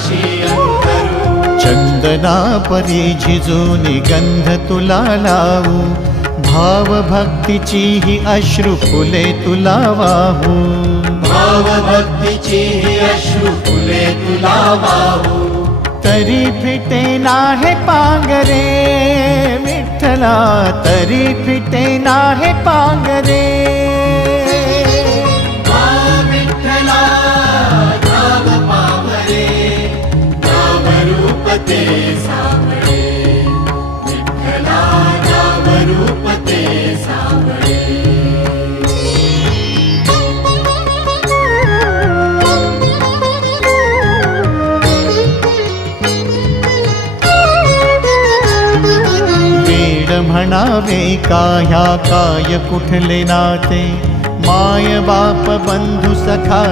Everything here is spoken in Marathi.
पाशी अंतरू। चंदना परी झिजूनी गंध तुला लावू, भाव भक्तीची ही अश्रु फुले तुला वाहू। भाव भक्तीची ही अश्रु फुले तुला वाहू। तरी फिटे नाहे पांगरे विठ्ठला, तरी फिटे नाहे पांगरे। विठ्ठला नाम पावरे, नाम रूप ते सावळे। विठ्ठला नाम रूप ते सावळे। म्हणावे का ह्या काय कुठले नाते, माय बाप बंधू सखा